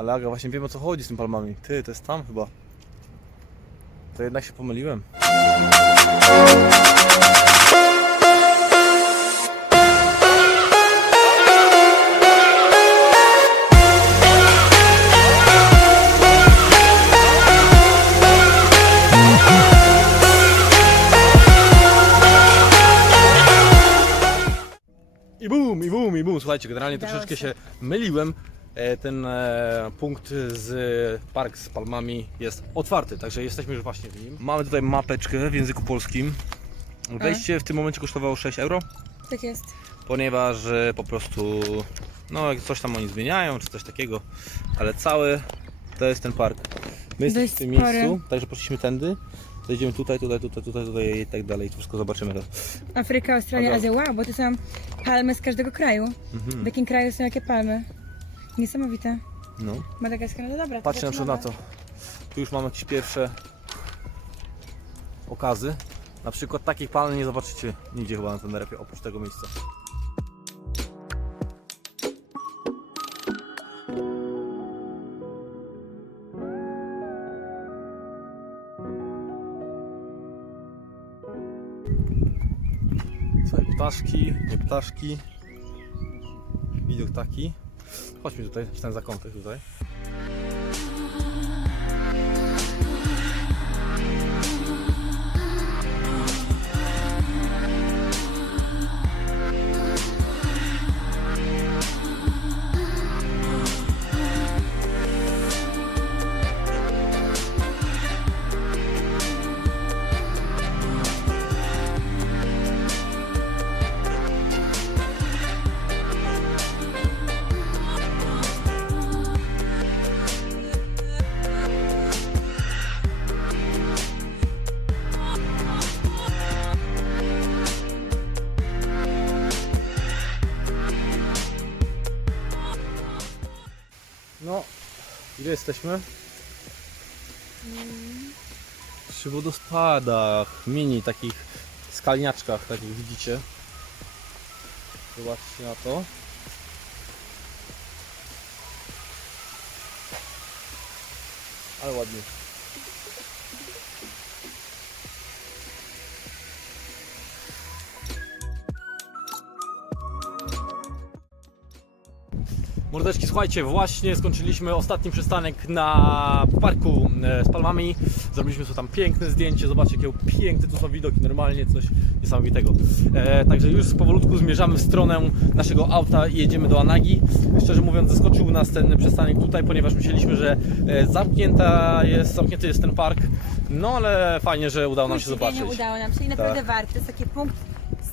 Ale Aga, właśnie wiem o co chodzi z tym palmami. Ty, to jest tam chyba. To jednak się pomyliłem. I bum, i bum, i bum. Słuchajcie, generalnie Udało troszeczkę się. się myliłem. E, Ten e, punkt z park z palmami jest otwarty, także jesteśmy już właśnie w nim. Mamy tutaj mapeczkę w języku polskim. Wejście w tym momencie kosztowało 6 euro, Tak jest. ponieważ e, po prostu no jak coś tam oni zmieniają czy coś takiego, ale cały to jest ten park. My jesteśmy w tym spory. miejscu, także poszliśmy tędy. Zejdziemy tutaj, tutaj, tutaj, tutaj, tutaj i tak dalej. Tu wszystko zobaczymy. Afryka, Australia, Dobra. Azja. Wow, bo to są palmy z każdego kraju. Mhm. W jakim kraju są jakie palmy? Niesamowite. No. Madagaskar, no dobra. to Patrzcie na przykład na to. Tu już mamy jakieś pierwsze okazy. Na przykład takich palm nie zobaczycie nigdzie chyba na Teneryfie, oprócz tego miejsca. Słuchaj, ptaszki, nie ptaszki. Widok taki. Chodźmy tutaj, w ten zakątek tutaj. Gdzie jesteśmy? Przy wodospadach, mini takich skalniaczkach, takich widzicie. Zobaczcie na to. Ale ładnie. Mordeczki, słuchajcie, właśnie skończyliśmy ostatni przystanek na parku e, z palmami. Zrobiliśmy sobie tam piękne zdjęcie, zobaczcie jakie piękne tu są widoki, normalnie coś niesamowitego. E, także już powolutku zmierzamy w stronę naszego auta i jedziemy do Anagi. Szczerze mówiąc zaskoczył nas ten przystanek tutaj, ponieważ myśleliśmy, że e, zamknięta jest, zamknięty jest ten park. No ale fajnie, że udało nam się zobaczyć. udało nam się i naprawdę Tak. warty. To jest taki punkt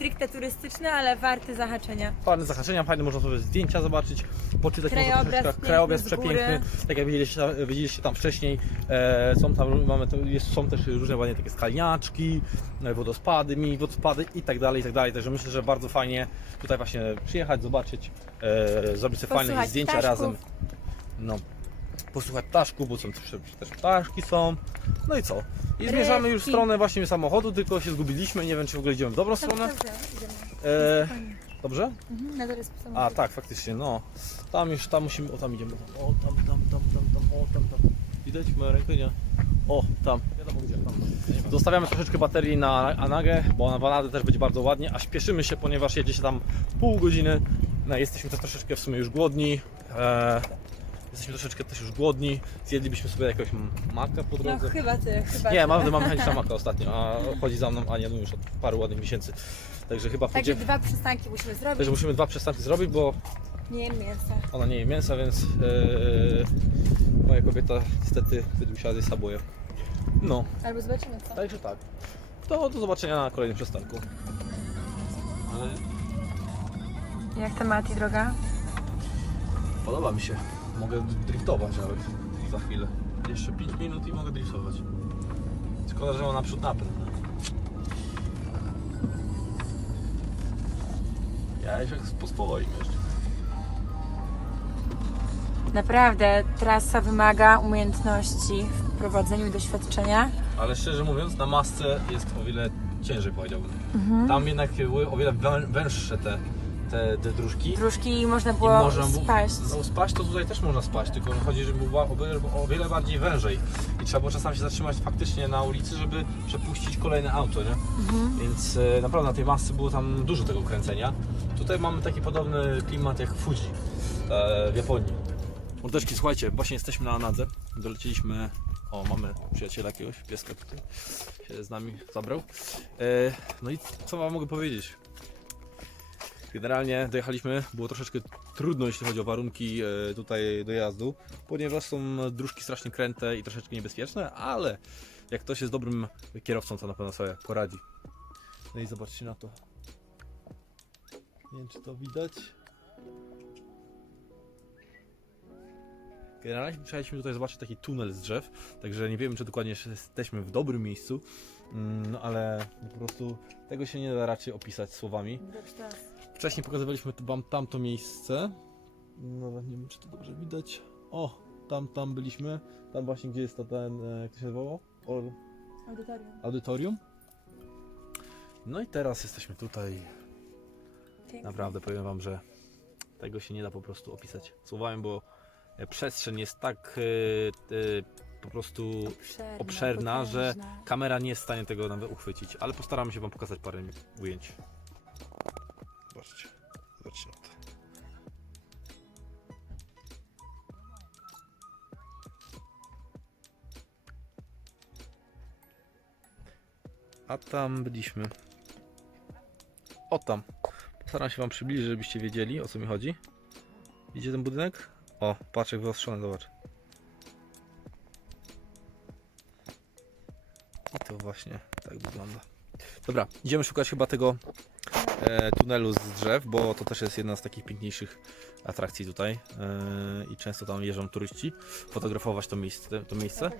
stricte turystyczny, ale warty zahaczenia. Fajne zahaczenia, fajne można sobie zdjęcia zobaczyć, poczytać może Krajobraz troszeczkę. piękny Krajobraz z góry. przepiękny, tak jak widzieliście, widzieliście tam wcześniej, e, są tam, mamy, jest, są też różne ładnie takie skalniaczki, e, wodospady, mini wodospady i tak dalej, i tak dalej, także myślę, że bardzo fajnie tutaj właśnie przyjechać, zobaczyć, e, zrobić sobie fajne Posłuchać zdjęcia ptaszków. razem. No. Posłuchać ptaszków, bo są też, też ptaszki są. No i co? I zmierzamy już w stronę właśnie samochodu, tylko się zgubiliśmy, nie wiem czy w ogóle idziemy w dobrą stronę. Dobrze, idziemy. E, Fajnie. dobrze? Mhm, na dole A tak, faktycznie, no. Tam już, tam musimy, o tam idziemy. O, tam, tam, tam, tam, tam, o, tam, tam. Widać moją rękę, nie? O, tam. Wiadomo gdzie, tam. Zostawiamy troszeczkę baterii na Anagę, bo na Anadę też będzie bardzo ładnie, a śpieszymy się, ponieważ jedzie się tam pół godziny. No, jesteśmy też troszeczkę w sumie już głodni. E, jesteśmy troszeczkę też już głodni. Zjedlibyśmy sobie jakiegoś maka po No drodze. chyba ty, chyba Nie, ty. mamy, mamy chęć na maka ostatnio, a chodzi za mną Ania no już od paru ładnych miesięcy. Także chyba Także pójdzie, dwa przystanki musimy zrobić. także musimy dwa przystanki zrobić, bo Nie jem mięsa. ona nie je mięsa, więc yy, moja kobieta niestety wydusiła ze saboje. No, Albo zobaczymy co. także tak. To do zobaczenia na kolejnym przystanku. Ale Jak to Mati, droga? podoba mi się. Mogę driftować nawet za chwilę. Jeszcze 5 minut i mogę driftować. Szkoda, że mam naprzód napęd. no. Ja się po swoim jeszcze. Naprawdę, trasa wymaga umiejętności w prowadzeniu i doświadczenia. Ale szczerze mówiąc, na masce jest o wiele ciężej powiedziałbym. Mhm. Tam jednak były o wiele wę- węższe te te, te dróżki. Dróżki i można I było można bu- spaść. No spaść to tutaj też można spaść, tylko chodzi, żeby było o wiele, o wiele bardziej wężej. I trzeba było czasami się zatrzymać faktycznie na ulicy, żeby przepuścić kolejne auto, nie? Mhm. Więc e, naprawdę na tej masce było tam dużo tego kręcenia. Tutaj mamy taki podobny klimat jak w Fuji e, w Japonii. Mordeczki, słuchajcie, właśnie jesteśmy na Anadze. Doleciliśmy, o mamy przyjaciela jakiegoś, pieska tutaj się z nami zabrał. E, no i co wam mogę powiedzieć? Generalnie dojechaliśmy, było troszeczkę trudno jeśli chodzi o warunki e, tutaj dojazdu, ponieważ są dróżki strasznie kręte i troszeczkę niebezpieczne, ale jak ktoś jest dobrym kierowcą, to na pewno sobie poradzi. No i zobaczcie na to. Nie wiem czy to widać. Generalnie musieliśmy tutaj zobaczyć taki tunel z drzew, także nie wiemy czy dokładnie jesteśmy w dobrym miejscu, mm, no ale po prostu tego się nie da raczej opisać słowami. Wcześniej pokazywaliśmy wam tamto miejsce. Nawet nie wiem, czy to dobrze widać. O, tam, tam byliśmy. Tam właśnie, gdzie jest to ten, e, jak to się nazywało? Or, Audytorium. audytorium. No i teraz jesteśmy tutaj. Naprawdę powiem wam, że tego się nie da po prostu opisać słowami, bo e, przestrzeń jest tak e, e, po prostu Obszerna, obszerna, że kamera nie jest w stanie tego nawet uchwycić, ale postaramy się wam pokazać parę ujęć. Zobaczcie, zobaczcie na to. A tam byliśmy. O tam. Postaram się wam przybliżyć, żebyście wiedzieli o co mi chodzi. Widzicie ten budynek? O, patrz jak wyostrzony, zobacz. I to właśnie tak wygląda. Dobra, idziemy szukać chyba tego tunelu z drzew, bo to też jest jedna z takich piękniejszych atrakcji tutaj e, i często tam jeżdżą turyści fotografować to miejsce. To miejsce.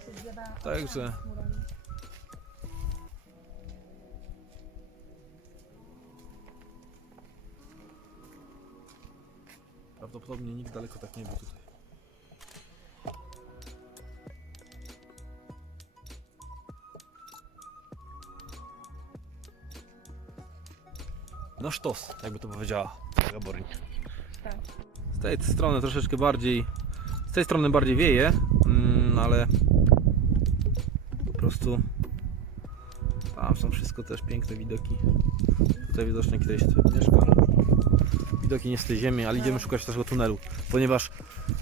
Także prawdopodobnie nikt daleko tak nie był tutaj. No sztos, jakby to powiedziała Aga Boryń. Tak. Z tej strony troszeczkę bardziej, z tej strony bardziej wieje, mm, ale po prostu tam są wszystko też piękne widoki. Tutaj widocznie ktoś tu mieszka. Widoki nie z tej ziemi, ale idziemy szukać naszego tunelu, ponieważ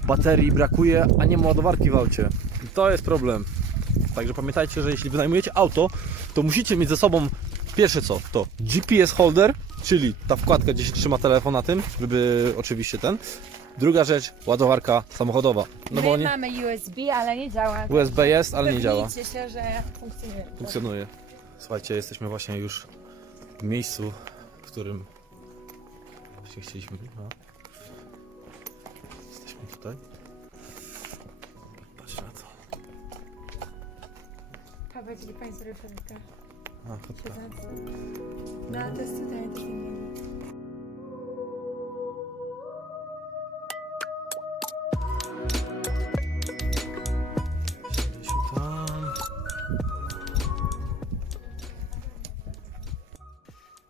baterii brakuje, a nie ma ładowarki w aucie. I to jest problem. Także pamiętajcie, że jeśli wynajmujecie auto, to musicie mieć ze sobą pierwsze co, to GPS holder, czyli ta wkładka, gdzie się trzyma telefon na tym, żeby oczywiście ten. Druga rzecz, ładowarka samochodowa. No bo My nie, mamy USB, ale nie działa. USB jest, ale nie działa. Upewnijcie się, że funkcjonuje. Funkcjonuje. Słuchajcie, jesteśmy właśnie już w miejscu, w którym właśnie chcieliśmy. No. Jesteśmy tutaj. Patrz na to. To będzie Państwo ryszardka. A, kotka. No ale to jest tutaj nie tam.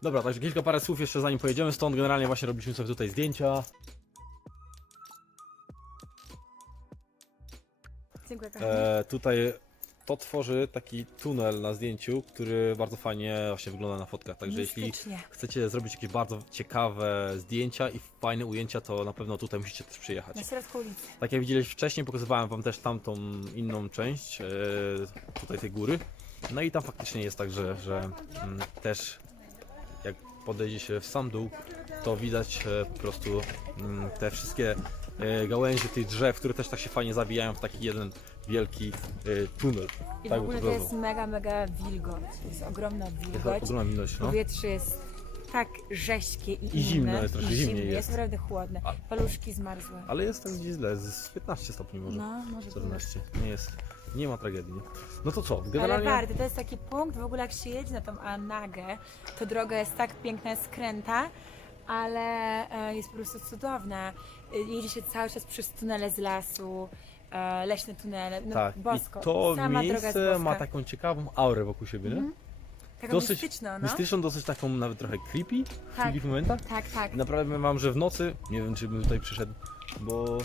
Dobra, także kilka parę słów jeszcze zanim pojedziemy stąd. Generalnie właśnie robiliśmy sobie tutaj zdjęcia. Dziękuję kochani. E, tutaj to tworzy taki tunel na zdjęciu, który bardzo fajnie właśnie wygląda na fotkach. Także jeśli Mistycznie. chcecie zrobić jakieś bardzo ciekawe zdjęcia i fajne ujęcia, to na pewno tutaj musicie też przyjechać. Na środku ulicy. Tak jak widzieliście wcześniej, pokazywałem wam też tamtą inną część e, tutaj tej góry. No i tam faktycznie jest tak, że, że mm, też jak podejdzie się w sam dół, to widać e, po prostu mm, te wszystkie e, gałęzie tych drzew, które też tak się fajnie zawijają w taki jeden wielki e, tunel. I Tak w ogóle bym to jest mega, mega wilgoć. To jest ogromna To jest wilgoć. ogromna ilość, no. Powietrze jest tak rześkie i, I zimno inne. jest, troszkę I zimno, jest. jest naprawdę chłodne. A- Paluszki zmarzłe. Ale jest tak gdzieś źle, z 15 stopni może. No, może być. 14. Nie jest, nie ma tragedii. No to co, Ale generalnie... warto, to jest taki punkt, w ogóle jak się jedzie na tą Anagę, to droga jest tak piękna, jest skręta, ale e, jest po prostu cudowna. E, Jedzie się cały czas przez tunele z lasu, e, leśne tunele, no Tak, bosko. i to Sama droga jest miejsce boska. ma taką ciekawą aurę wokół siebie, nie? Mhm. Dosyć mistyczną, no. mistyczną, dosyć taką nawet trochę creepy w Tak. momentach. Tak, tak. I naprawdę wam, że w nocy nie wiem, czy bym tutaj przyszedł, bo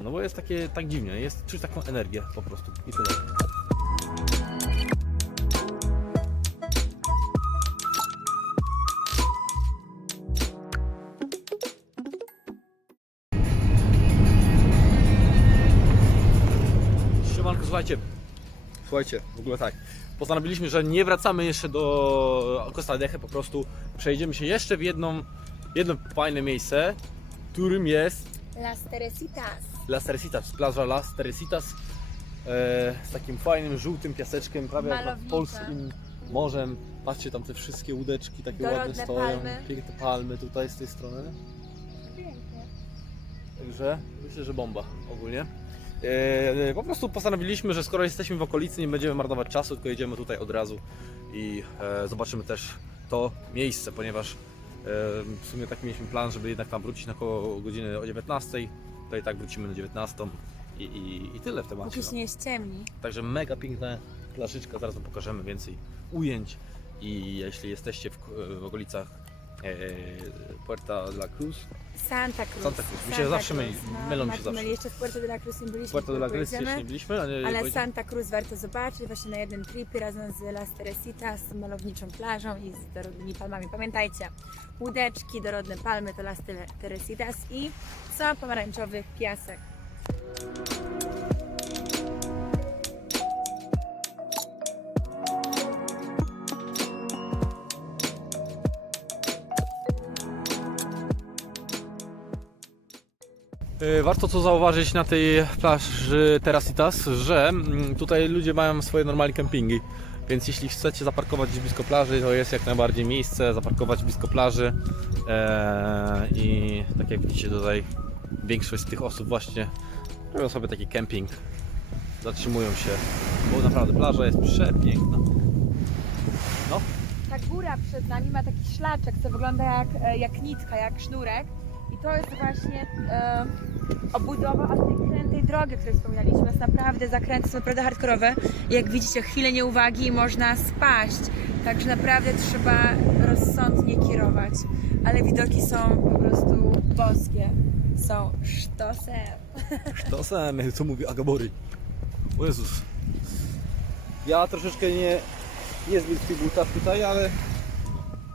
no bo jest takie tak dziwnie, jest czuć taką energię po prostu i tyle. Słuchajcie, słuchajcie, w ogóle tak, postanowiliśmy, że nie wracamy jeszcze do Costa Deche, po prostu przejdziemy się jeszcze w jedną, jedno fajne miejsce, którym jest Las Teresitas. Las Teresitas, plaża Las Teresitas e, z takim fajnym żółtym piaseczkiem, prawie jak nad Malownicza. polskim morzem. Patrzcie tam te wszystkie łódeczki takie Dorodne ładne stoją, palmy. piękne palmy tutaj z tej strony. Pięknie. Także myślę, że bomba ogólnie. E, po prostu postanowiliśmy, że skoro jesteśmy w okolicy, nie będziemy marnować czasu, tylko jedziemy tutaj od razu i e, zobaczymy też to miejsce, ponieważ e, w sumie taki mieliśmy plan, żeby jednak tam wrócić na około godziny o 19. To i tak wrócimy na 19 i, i, i tyle w temacie. Póki się No. nie ściemni. Także mega piękna plażyczka, zaraz Wam pokażemy więcej ujęć i jeśli jesteście w, w okolicach Puerta de la Cruz, Santa Cruz. Santa Cruz. Mi się zawsze myli- mylą mi się zawsze. myli. Jeszcze w Puerto de la Cruz nie byliśmy. Puerto de la tylko Cruz jeszcze nie byliśmy, ale, Ale pojedziemy- Santa Cruz warto zobaczyć właśnie na jednym tripie razem z Las Teresitas, z malowniczą plażą i z dorodnymi palmami. Pamiętajcie, łódeczki, dorodne palmy to Las Teresitas i co? Pomarańczowy piasek. Warto co zauważyć na tej plaży Terasitas, że mm, tutaj ludzie mają swoje normalne kempingi. Więc jeśli chcecie zaparkować gdzieś blisko plaży, to jest jak najbardziej miejsce zaparkować blisko plaży. E, I tak jak widzicie tutaj, większość z tych osób właśnie robią sobie taki kemping. Zatrzymują się, bo naprawdę plaża jest przepiękna. No, Ta góra przed nami ma taki szlaczek, co wygląda jak, e, jak nitka, jak sznurek. To jest właśnie e, obudowa od tej krętej drogi, o której wspominaliśmy. Jest naprawdę zakręty są naprawdę hardkorowe. Jak widzicie, chwilę nieuwagi i można spaść. Także naprawdę trzeba rozsądnie kierować. Ale widoki są po prostu boskie. Są sztosem. To samé, co mówi Agabory. O Jezus. Ja troszeczkę nie, nie zbyt w butach tutaj, ale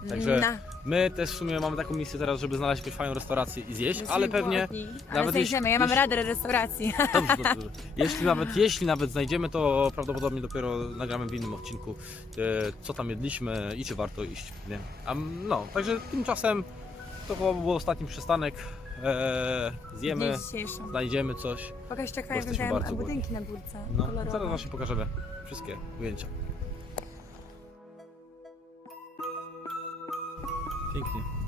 Także Na. My też w sumie mamy taką misję teraz, żeby znaleźć jakąś fajną restaurację i zjeść, ale pewnie Ale nawet znajdziemy, jeśli- ja mam jeśli- radę restauracji. Dobrze, dobrze, dobrze. Jeśli nawet, jeśli nawet znajdziemy, to prawdopodobnie dopiero nagramy w innym odcinku, e, co tam jedliśmy i czy warto iść. Nie? A, m, no, także tymczasem to chyba był ostatni przystanek. E, zjemy, dzisiejszy. znajdziemy coś. Pokaż jak fajnie jesteśmy wyglądają bardzo budynki na górce. No, kolorowe. zaraz właśnie pokażemy wszystkie ujęcia. Pięknie.